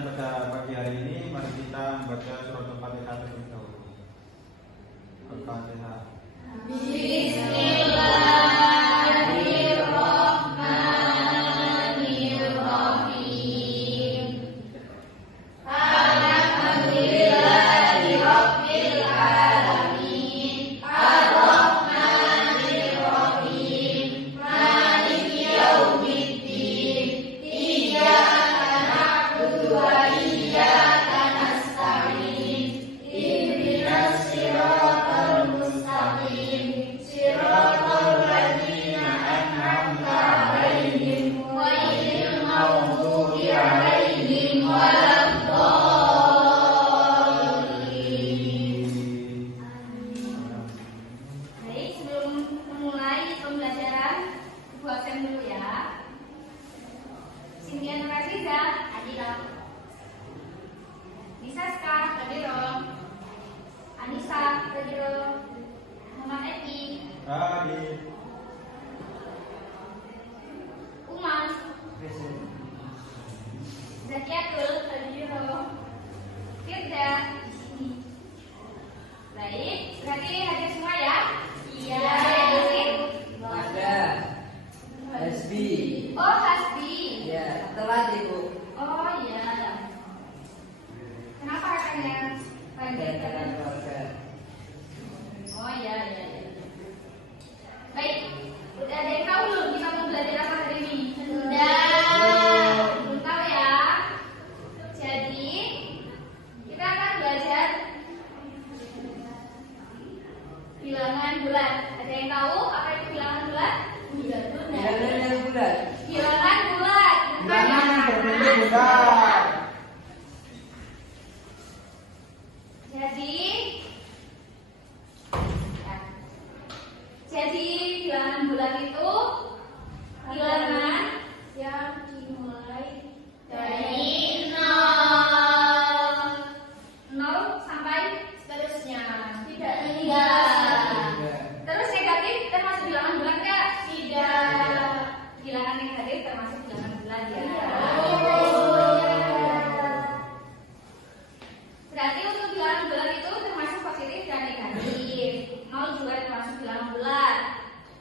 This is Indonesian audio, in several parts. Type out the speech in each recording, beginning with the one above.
pelajaran pada pagi hari ini, mari kita membaca surat Al-Fatihah terlebih dahulu. Al-Fatihah. Baik, berarti hadir semua ya? Iya. Hasbi. Oh, Hasbi. Ya, telat Ibu. Oh iya. Kenapa katanya? Kegiatan keluarga. Oh iya. Baik, udah ada yang tahu belum kita mau belajar apa hari ini? Belum tahu ya. Jadi kita akan belajar bilangan bulat. Ada yang tahu apa itu bilangan bulat? Bilangan yang bulat. Bilangan bulat. Bilangan yang berbentuk bulat. Jadi bilangan bulat itu bilangan yang dimulai dari 0 sampai seterusnya. Tidak. Terus negatif termasuk bilangan bulat nggak? Tidak. Bilangan negatif termasuk bilangan bulat ya. Berarti untuk bilangan bulat itu termasuk positif dan negatif. 0 juga termasuk bilangan bulat.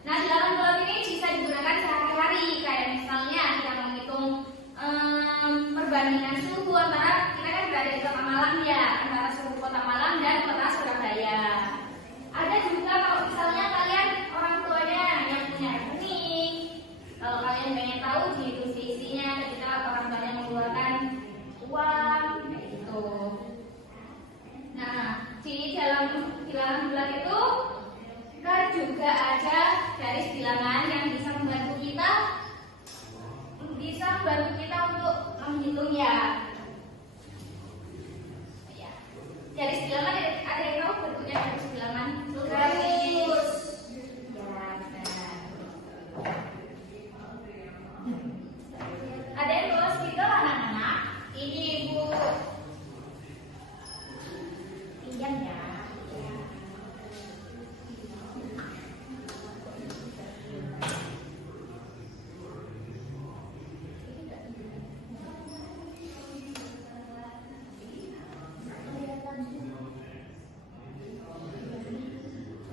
Nah, bilangan bulat ini bisa digunakan sehari-hari. Kayak misalnya kita menghitung perbandingan suhu antara, kita kan berada di Kota Malang ya, antara suhu Kota Malang dan Kota Surabaya. Ada juga kalau misalnya kalian orang tuanya yang punya rekening, kalau kalian pengen tahu dihitung isinya ketika orang tuanya mengeluarkan uang kayak gitu. Nah, di dalam bilangan bulat itu kan juga ada garis bilangan yang bisa membantu kita untuk menghitungnya. Ya. Garis bilangan ada yang tahu bentuknya garis bilangan? Garis. Ada yang bawa spidol anak-anak? Ini Ibu. Pinjam ya.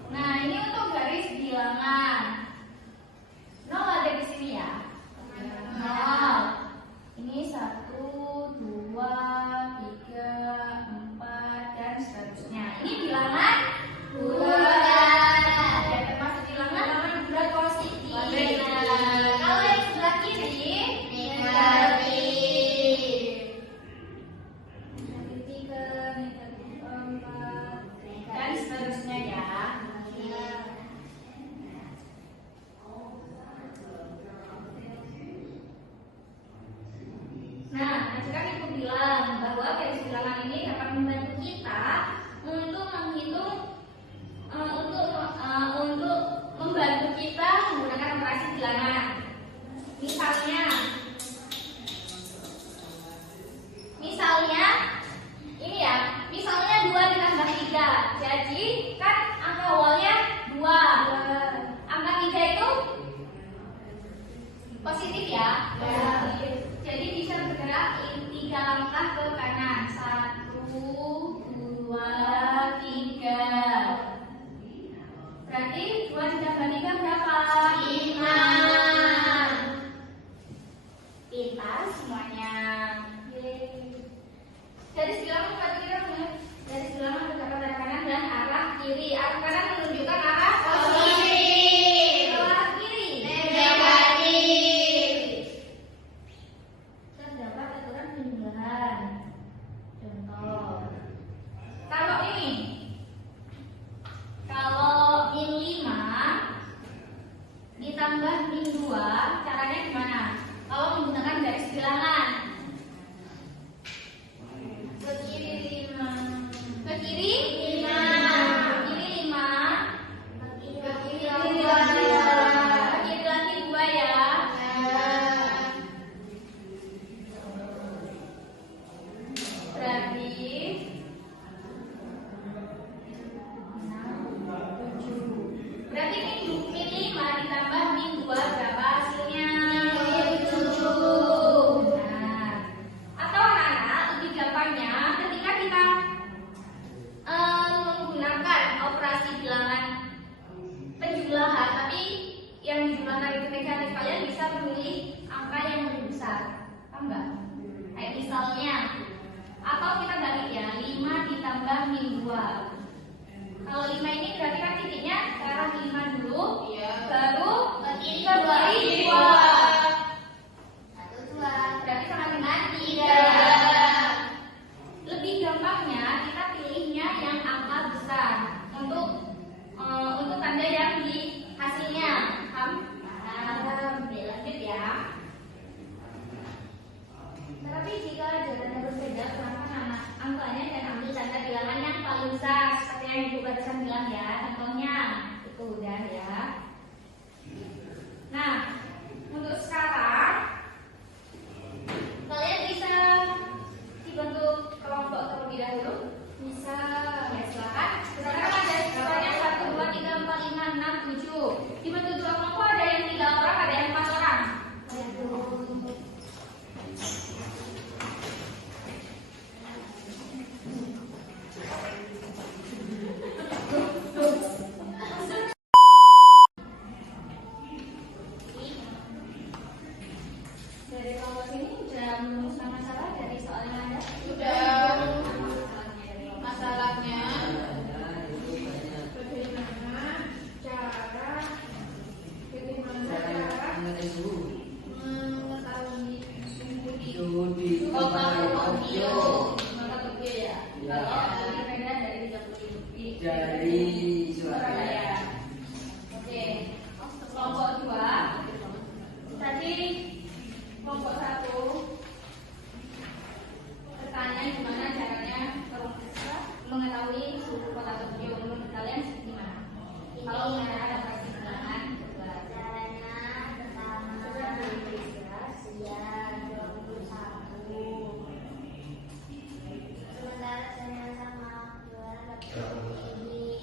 Nah, ini untuk garis bilangan. 0 ada di sini ya. 0. Ini 1, 2, 3, 4 dan seterusnya. Ini bilangan bulat. Ya, termasuk bilangan bulat positif. Kalau yang sebelah kiri negatif. Negatif 3, negatif 4 dan seterusnya ya. Nah, tadi kan Ibu bilang bahwa garis bilangan ini dapat membantu kita untuk menghitung, untuk membantu kita menggunakan operasi bilangan. Misalnya ini ya, misalnya 2 ditambah 3. Jadi kan angka awalnya 2. Angka 3 itu positif ya. Jadi bisa bergerak 3 langkah ke semuanya. Yeay. Garis bilangan berarti kita mulai. Garis bilangan mencapai arah kanan dan arah kiri. Arah kanan menunjukkan arah positif. Arah kiri negatif. Terdapat aturan penjumlahan. Contoh. Kalau ini, kalau min 5 ditambah min 2, caranya gimana? Kalau menggunakan garis bilangan. Ke kiri 5. Ke kiri 5. Ke kiri 5. Ke kiri 2. Ke kiri lagi 2 ya. Berarti 6, 7. Berarti min 5 ditambah min 2 berapa hasilnya? Min 7. Nah, atau anak-anak lebih gampangnya ketika kita menggunakan operasi bilangan penjumlahan, tapi yang dijumlahkan itu negatif, kalian bisa memilih angka yang lebih besar, paham nggak? Kayak misalnya, atau kita balik ya, 5 ditambah min 2. Kalau 5 ini berarti kan titiknya ke arah 5 dulu, baru ke kiri 2. Berarti sama dengan 3. Lebih gampangnya kita pilihnya yang angka besar untuk tanda yang di hasilnya. Paham? Lanjut ya. Tapi jika jawabannya berbeda, gunakan angkanya dan ambil tanda bilangan yang paling besar. Seperti yang Ibu barusan bilang ya, contohnya itu udah ya. Nah, untuk sekarang kalian bisa dibentuk kelompok terlebih dahulu. Bisa, ya silakan. Sekarang ada siswanya 1, 2, 3, 4, 5, 6, 7. Dibentuk 2 kelompok, ada yang 3 orang, ada yang 4 orang. Dari kelompok ini sudah merumuskan masalah dari soal yang ada? Sudah. Masalahnya dari kelompok. Masalahnya Bagaimana bagaimana cara mengetahui suhu di Audio ya. Kalau di Medan dari 30 dari Surabaya. Oke. Kelompok 2. Tadi kelompok 1 bertanya gimana caranya mengetahui suhu kota Tokyo. Menurut kalian gimana? Kalau menggunakan operasi bilangan, Caranya pertama ya 21. Sementara saya sama jualan dapat ini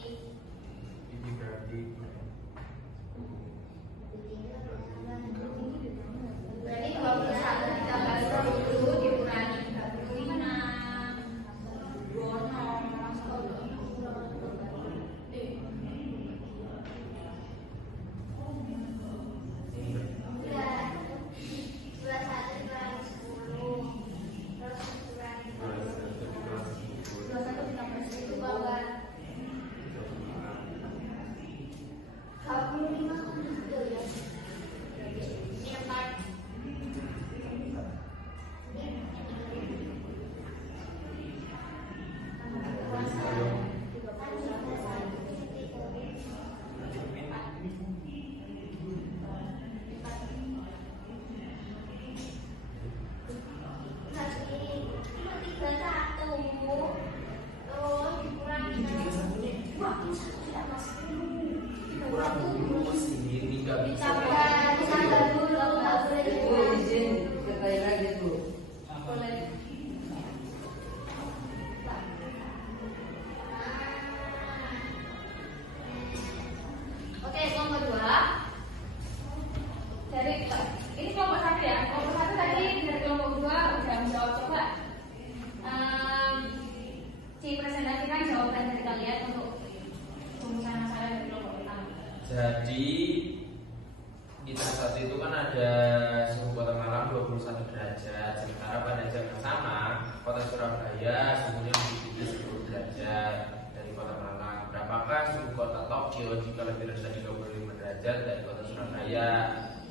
Sementara pada jam yang sama, kota Surabaya suhunya lebih 10 derajat dari kota Malang. Berapakah suhu kota Tokyo jika lebih rendah 25 derajat dari kota Surabaya?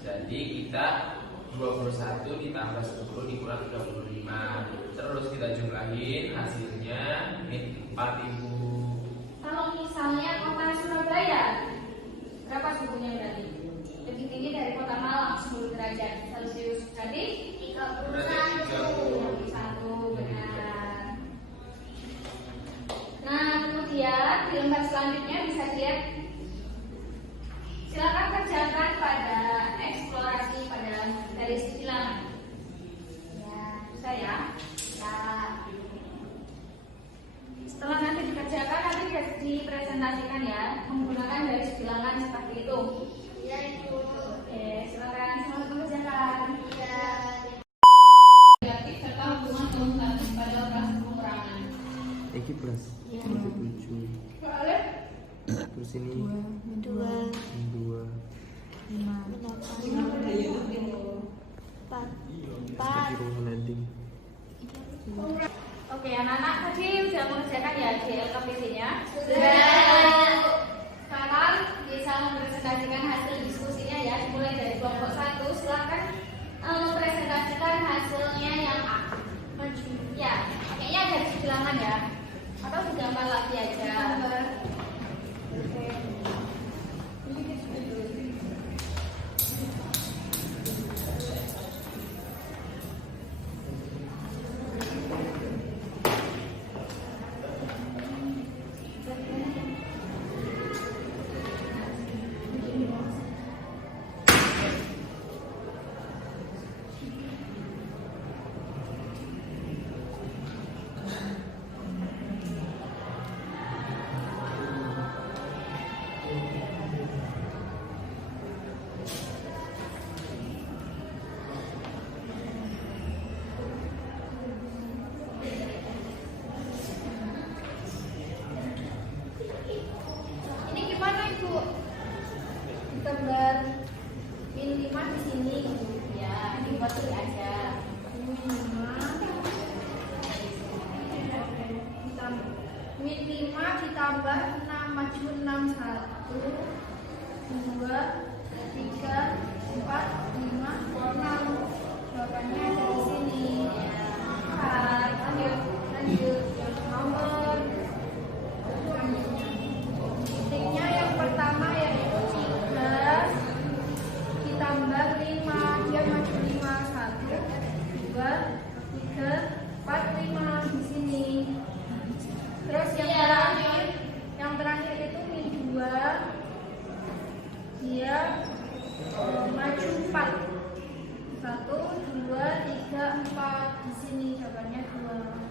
Jadi kita 21 ditambah 10 dikurang 35. Terus kita jumlahin hasilnya min 4.000. Kalau misalnya kota Surabaya, berapa suhunya berarti? Lebih tinggi dari kota Malang 10 derajat Celcius. Berarti 31 benar. Nah, kemudian di lembar selanjutnya bisa dilihat. Silakan kerjakan pada eksplorasi pada garis bilangan. Ya, bisa ya. Setelah nanti dikerjakan, nanti dipresentasikan ya menggunakan garis bilangan seperti itu. Ya, Ibu. Oke, silakan selamat mengerjakan. Negatif serta hubungan komutatif pada operasi pengurangan. Iki plus 7. Terus ini 2. Oke, anak-anak tadi sudah mengerjakan ya GLKPD-nya. Sudah. Sekarang bisa mempresentasikan hasil diskusinya ya. Mulai dari kelompok 1, silakan mempresentasikan hasilnya yang A. Ya, pakainya garis bilangan ya. Atau digambar lagi aja. Ini gimana Ibu? Gambar min 5 di sini ya, dibuat ini aja. Min 5 ditambah 6 maju 6 1 2 3 4 5 6. Jawabannya ada di sini. Lanjut. Nomor titiknya yang pertama yaitu 3 ditambah 5, dia maju 5 1 2 3 4 5 di sini. Terus yang terakhir itu min 2, dia maju 4 1 2 3 4 di sini. Jawabannya 2.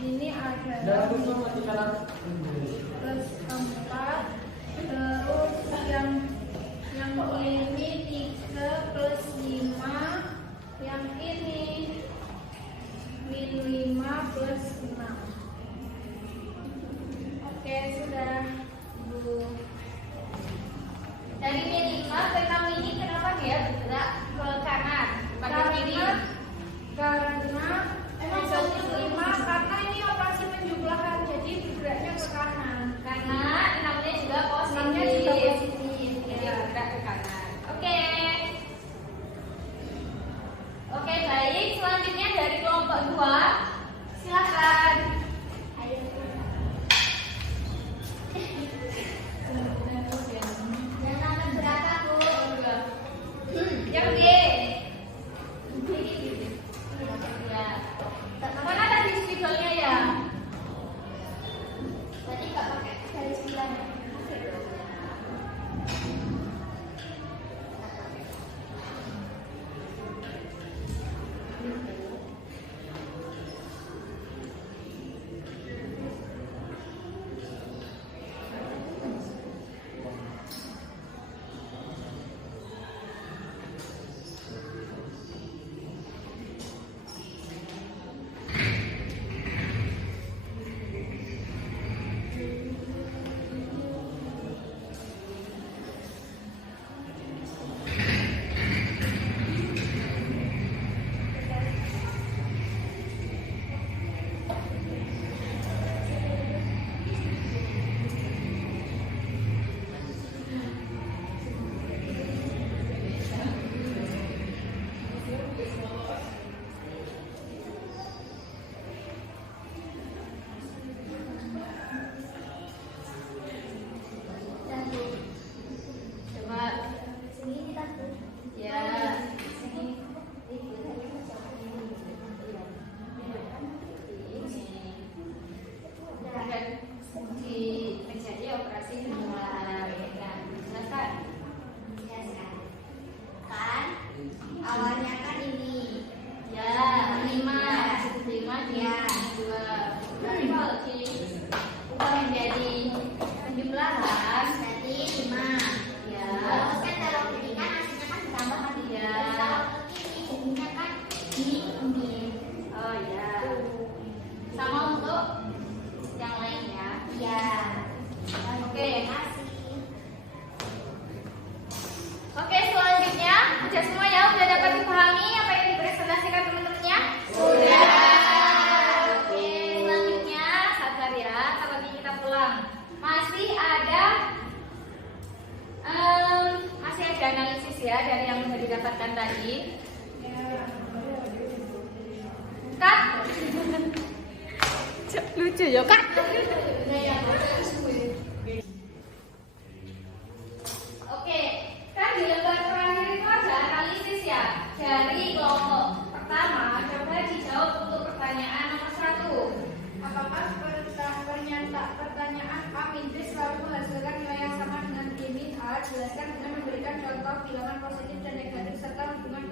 Ini adalah plus 4. Terus yang ini 3 plus 5, yang ini min 5 plus 6. Oke, sudah Bu. Dari min 5 ke 6 ini kenapa dia bergerak ke kanan pada kiri? Karena emang Maksudnya 5 karena ini operasi penjumlahan, jadi bergeraknya ke kanan. Karena 6-nya juga positif. 6-nya juga positif, Jadi ya. bergerak ke kanan. Oke. Oke, baik. Selanjutnya dari kelompok 2, silakan. Jangan akan berapa, Bu? Yang B. Ya. Mana tadi spidolnya ya? Berarti nggak pakai garis bilangan. ini. Oh ya. Sama untuk yang lainnya. Ya. Oke. Masih. Oke, selanjutnya udah semua ya, udah dapat dipahami apa yang dipresentasikan teman-temannya? Sudah. Oke, selanjutnya sabar ya, ntar lagi kita pulang. Masih ada analisis ya dari yang sudah didapatkan tadi. Kak, lucu ya kak. Oke, kan di lembar terakhir itu ada analisis ya. Dari kelompok pertama, coba dijawab untuk pertanyaan nomor 1. Apakah pertanyaan A min B selalu menghasilkan nilai yang sama dengan B min A? Jelaskan dengan memberikan contoh bilangan positif dan negatif serta hubungan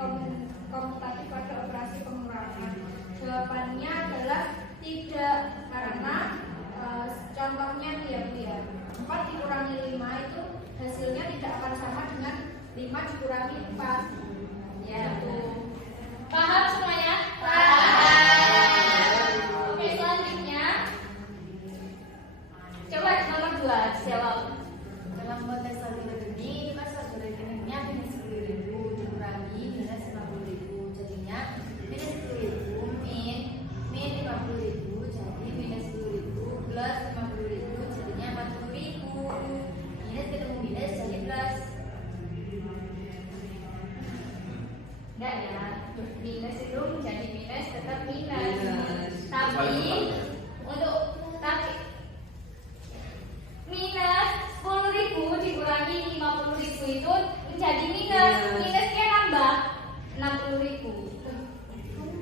komutatif pada operasi pengurangan. Jawabannya adalah tidak, karena contohnya dia 4 dikurangi 5 itu hasilnya tidak akan sama dengan 5 dikurangi 4. Ya, paham semuanya? Oke, selanjutnya coba nomor 2 jawab. Dalam konteks saldo ini, pas saldo rekeningnya minus 10.000 dikurangi minus 50.000, jadinya minus 10.000 min 50.000, jadi minus 10.000 plus 50.000, jadinya 40.000. Minus ketemu minus jadi plus. Enggak ya, minus itu menjadi minus tetap minus. Minus. Tapi minus 10.000 dikurangi 50.000 itu menjadi minus. Minusnya nambah 60.000.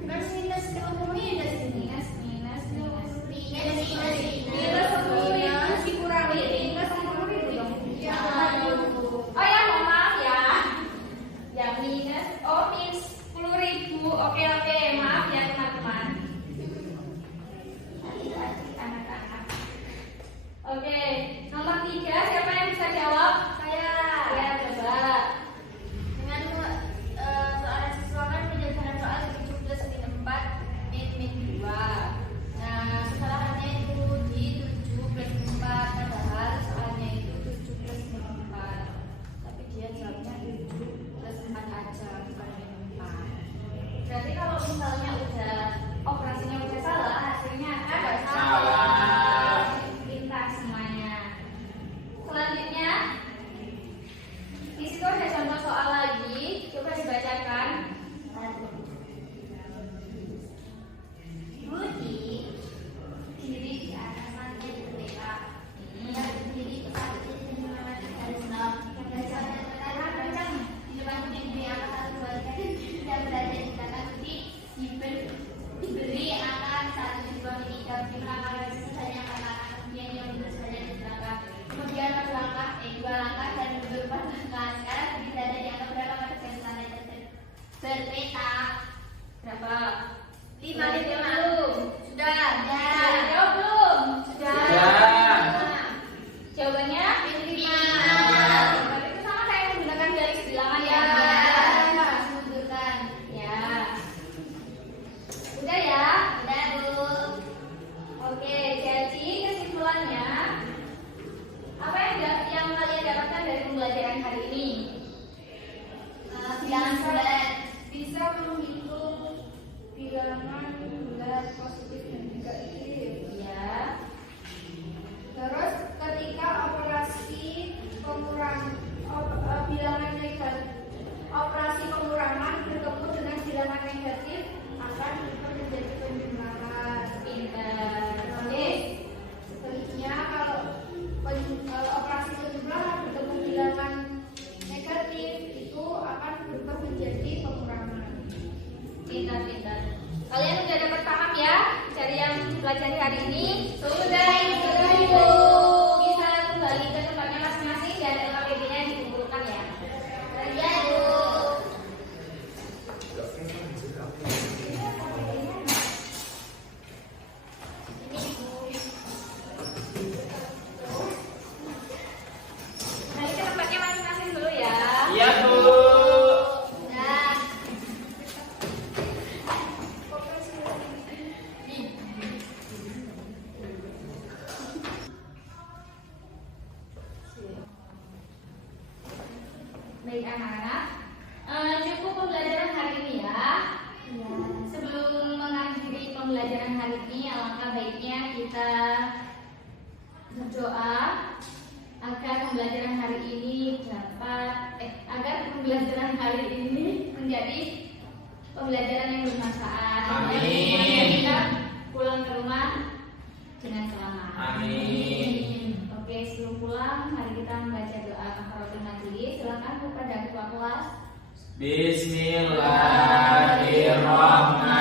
Plus minus ketemu minus ini. Minus 10.000 Dikurangi minus 10.000 dong. Oh ya, mohon maaf ya. Ya minus, minus 10.000. Oke, maaf ya teman-teman. Adik-adik, anak-anak. Oke, nomor 3 siapa yang bisa jawab? Saya Ya, coba. dengan soal siswakan penyelesaian soal 7 plus min 4 min 2. Nah, kesalahannya itu di 7 plus 4, padahal soalnya itu 7 plus min 4. Tapi dia jawabnya 7 plus 4 aja, bukan min 4. Berarti kalau misalnya udah operasinya udah salah, hasilnya akan Salah. Pintar semuanya. Selanjutnya, di situ ada contoh soal lagi. Coba dibacakan. Budi diri di atas lantai berbeda. Ia berdiri tepat di sisi melewati garis nol. Berdasarkan tekanan kencang di depan Budi angka 1 2 3 dan berada di belakang Budi diberi angka 1 dikurangi 3 di belakang garis sisanya angka kemudian yang mundur saja di belakang. Kemudian dua langkah dan mundur 4 langkah. Sekarang Budi berada di angka berapa pada garis lantai berbeda? Berapa? 5 Sudah. Sudah. Jawab belum? Sudah. Jawabannya? Berarti itu sama kayak menggunakan garis bilangan ya. Mundurkan. Ya. Udah ya? Udah, Bu. Oke, jadi kesimpulannya apa yang kalian dapatkan dari pembelajaran hari ini? Bilangan bulat. Bisa menghitung bilangan bulat positif dan negatif. Ya. Terus ketika bilangan negatif, operasi pengurangan bertemu dengan bilangan negatif akan berubah menjadi penjumlahan. Pintar. Oke. Sebaliknya kalau operasi penjumlahan bertemu bilangan negatif itu akan berubah menjadi pengurangan. Pintar. Kalian sudah dapat paham ya dari yang dipelajari hari ini? Sudah, Ibu. Bisa kembali ke tempatnya masing-masing dan LKPB-nya dikumpulkan ya. Ya, Bu. Kembali ke tempatnya masing-masing dulu ya. Iya, Bu. Nah, anak-anak. Cukup pembelajaran hari ini ya. Sebelum mengakhiri pembelajaran hari ini, alangkah baiknya kita berdoa agar pembelajaran hari ini menjadi pembelajaran yang bermanfaat. Amin. Kita pulang ke rumah dengan selamat. Amin. Oke, sebelum pulang, mari kita membaca doa kafaratul majelis. Silakan kepada ketua kelas. Bismillahirrahmanirrahim.